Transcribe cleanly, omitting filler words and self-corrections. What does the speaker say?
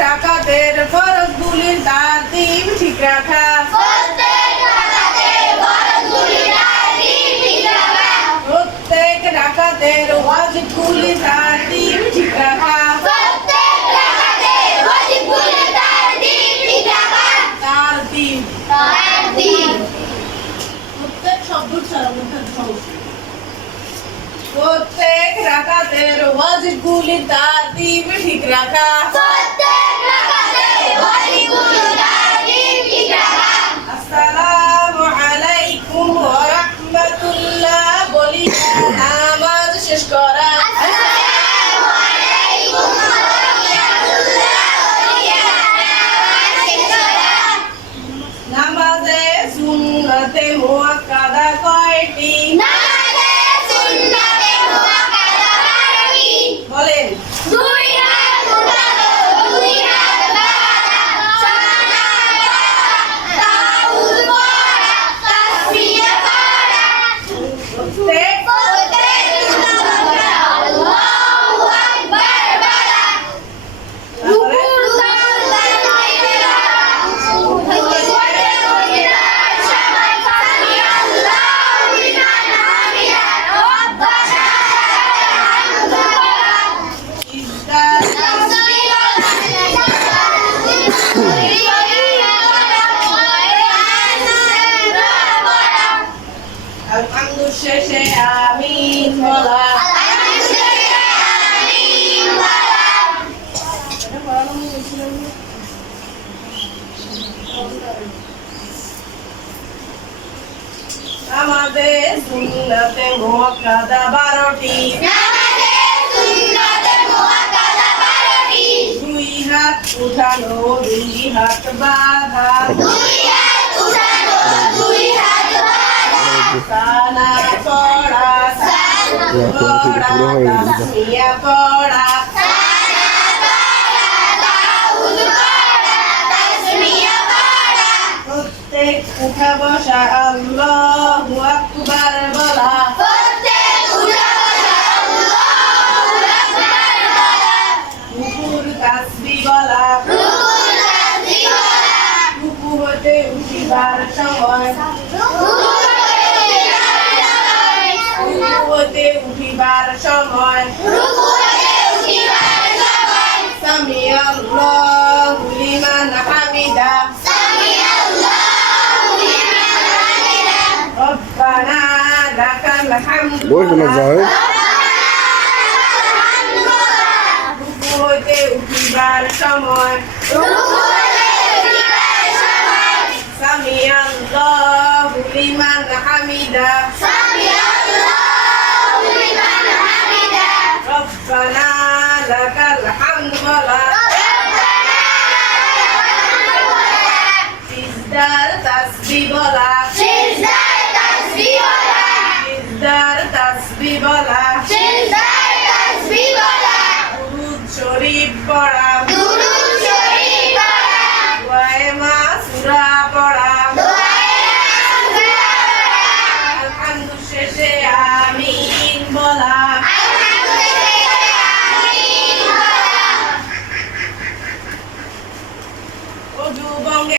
রাকাতের ফরজগুলির তারতিব ঠিক রাখা প্রত্যেক রাকাতের ওয়াজিবগুলির তারতিব ঠিক রাখা তারতিব প্রত্যেক শব্দ ছাড়া প্রত্যেক রাকাতের ওয়াজিবগুলির তারতিব ঠিক রাখা আসসালামু আলাইকুম ওয়া রাহমাতুল্লাহ বলি নামাজ শেষ করা নামাজে সুন্নতে মুআক্কাদা কয়টি বলেন আলহামদুলিল্লাহ শেষে আমিন বলা আমাদের সুন্নতে মুআক্কাদা 12টি দুই হাত উঠানো দুই হাত বাঁধা সানা পড়া তাসমিয়া পড়া প্রত্যেক উঠা বসা আল্লাহু আকবার বলা রুকুর তাসবিহ বলা রুকু হতে উঠিবার সময় রুকুতে উঠিবার সময় সামি আল্লাহু লিমান হামিদা রব্বানা লাকাল হামদু রুকুতে উঠিবার সময় সামি আল্লাহু লিমান হামিদা ربنا لك الحمد ولا সিজদার তাসবিহ বলা সিজদার তাসবিহ বলা দুরূদ শরীফ পড়া